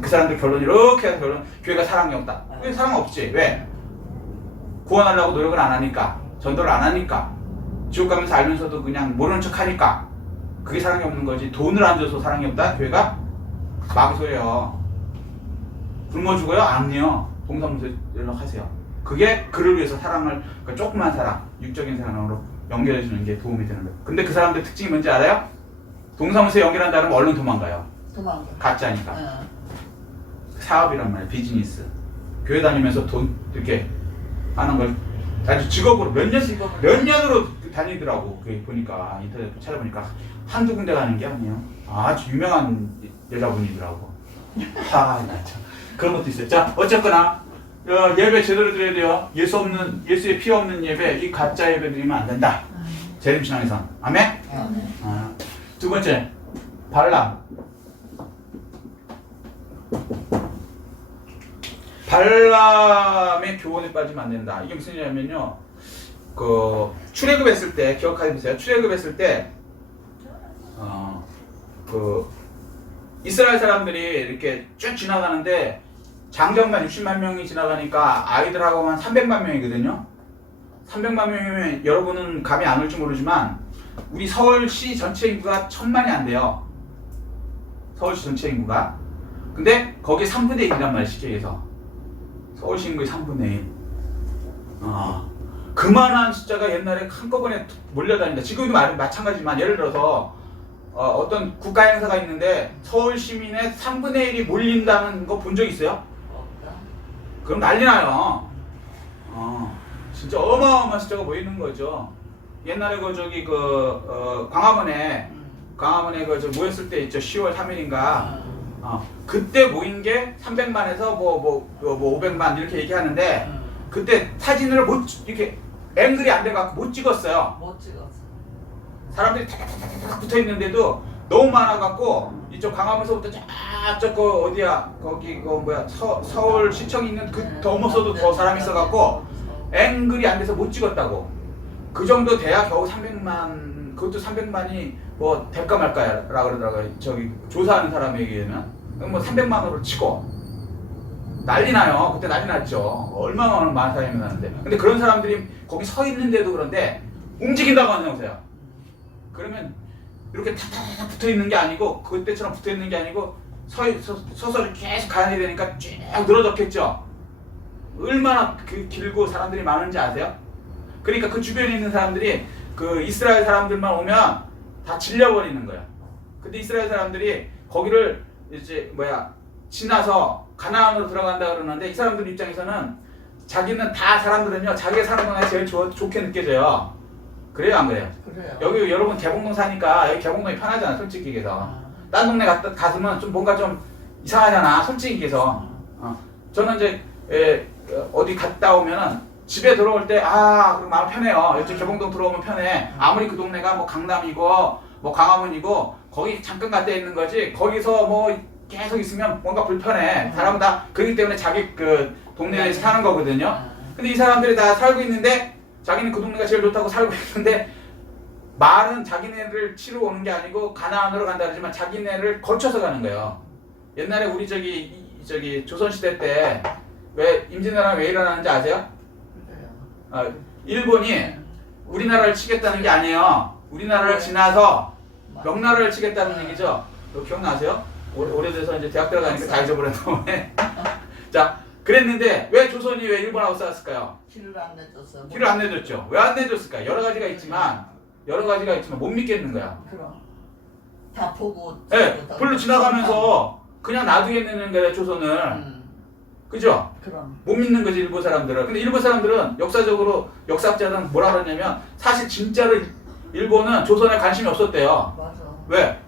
그 사람들 결론이 이렇게 해서 교회가 사랑이 없다. 왜 사랑 없지? 왜? 구원하려고 노력을 안 하니까, 전도를 안 하니까, 지옥 가면서 알면서도 그냥 모르는 척 하니까 그게 사랑이 없는 거지. 돈을 안 줘서 사랑이 없다? 교회가? 마구소리예요. 굶어 죽어요? 아니요. 동사무소 연락하세요. 그게 그를 위해서 사랑을, 그러니까 조그만 사랑, 육적인 사랑으로 연결해주는 게 도움이 되는 거예요. 근데 그 사람들 특징이 뭔지 알아요? 동사무소에 연결한다 그러면 얼른 도망가요. 가짜니까. 사업이란 말이에요. 비즈니스. 교회 다니면서 돈 이렇게 하는 걸 아주 직업으로 몇 년으로 다니더라고. 그게 보니까 인터넷 찾아보니까 한두 군데 가는 게 아니에요. 아주 유명한 여자분이더라고. 나 참. 그런 것도 있어요. 자, 어쨌거나 예배 제대로 드려야 돼요. 예수의 피 없는 예배, 이 가짜 예배 드리면 안 된다. 재림신앙에선. 아멘? 두 번째, 발람. 발람의 교훈에 빠지면 안 된다. 이게 무슨 얘기냐면요. 출애굽했을 때 기억해 보세요. 출애굽했을 때 이스라엘 사람들이 이렇게 쭉 지나가는데 장정만 60만 명이 지나가니까 아이들하고 한 300만 명이거든요. 300만 명이면 여러분은 감이 안 올지 모르지만 우리 서울시 전체 인구가 1000만이 안 돼요. 서울시 전체 인구가. 근데 거기에 3분의 1이란 말이에요. 쉽게 얘기해서. 서울시 인구의 3분의 1. 그만한 숫자가 옛날에 한꺼번에 몰려다닌다. 지금도 마찬가지지만 예를 들어서 어떤 국가 행사가 있는데 서울 시민의 3분의 1이 몰린다는 거 본 적 있어요? 없다. 그럼 난리 나요. 진짜 어마어마한 숫자가 모이는 거죠. 옛날에 광화문에 모였을 때 있죠. 10월 3일인가. 그때 모인 게 300만에서 500만 이렇게 얘기하는데 그때 사진을 이렇게 앵글이 안 돼갖고 못 찍었어요. 못 찍었어. 사람들이 탁탁탁 붙어 있는데도 너무 많아갖고 이쪽 광화문서부터 쫙 어디야 거기 서울 시청 있는 넘어서도 더 사람이 있어갖고 앵글이 안 돼서 못 찍었다고. 그 정도 돼야 겨우 300만, 그것도 300만이 뭐 될까 말까라 그러더라고요. 저기 조사하는 사람에게는 300만으로 치고 난리 나요. 그때 난리 났죠. 얼마나 많은 사람이 나는데. 근데 그런 사람들이 거기 서 있는데도 그런데 움직인다고 하는 형세요. 그러면 이렇게 탁탁 붙어 있는 게 아니고 그때처럼 붙어 있는 게 아니고 서서 계속 가야 되니까 쭉 늘어졌겠죠. 얼마나 길고 사람들이 많은지 아세요? 그러니까 그 주변에 있는 사람들이 그 이스라엘 사람들만 오면 다 질려버리는 거예요. 근데 이스라엘 사람들이 거기를 이제 지나서 가나안으로 들어간다 그러는데 이 사람들 입장에서는 자기는 다 사람들은요 자기가 사는 동네가 제일 좋게 느껴져요. 그래요 안 그래요? 그래요. 여기 여러분 개봉동 사니까 여기 개봉동이 편하잖아 솔직히 얘기해서. 딴 동네 갔으면 좀 뭔가 좀 이상하잖아 솔직히 얘기해서. 저는 이제 어디 갔다 오면은 집에 들어올 때 그럼 마음 편해요. 이쪽 개봉동 들어오면 편해. 아무리 그 동네가 뭐 강남이고 뭐 광화문이고 거기 잠깐 갔다 있는 거지 거기서 뭐 계속 있으면 뭔가 불편해. 사람은 다 그렇기 때문에 자기 그 동네에서 사는 거거든요. 근데 이 사람들이 다 살고 있는데 자기는 그 동네가 제일 좋다고 살고 있는데 말은 자기네를 치러 오는 게 아니고 가나안으로 간다 그러지만 자기네를 거쳐서 가는 거예요. 옛날에 우리 저기 조선시대 때 왜 임진왜란 왜 일어나는지 아세요? 그래요. 일본이 우리나라를 치겠다는 게 아니에요. 우리나라를 지나서 명나라를 치겠다는 얘기죠. 그거 기억나세요? 오래돼서 이제 대학 들어가니까 다 잊어버렸는데. 자, 그랬는데 왜 조선이 왜 일본하고 싸웠을까요? 길을 안 내줬어. 길을 안 내줬죠. 왜 안 내줬을까요? 여러 가지가 있지만 못 믿겠는 거야. 그럼 다 보고. 네, 별로 지나가면서 그냥 놔두겠는 거예요 조선을. 그죠? 그럼. 못 믿는 거지 일본 사람들은. 근데 일본 사람들은 역사적으로 역사학자는 뭐라 그러냐면 사실 진짜로 일본은 조선에 관심이 없었대요. 맞아. 왜?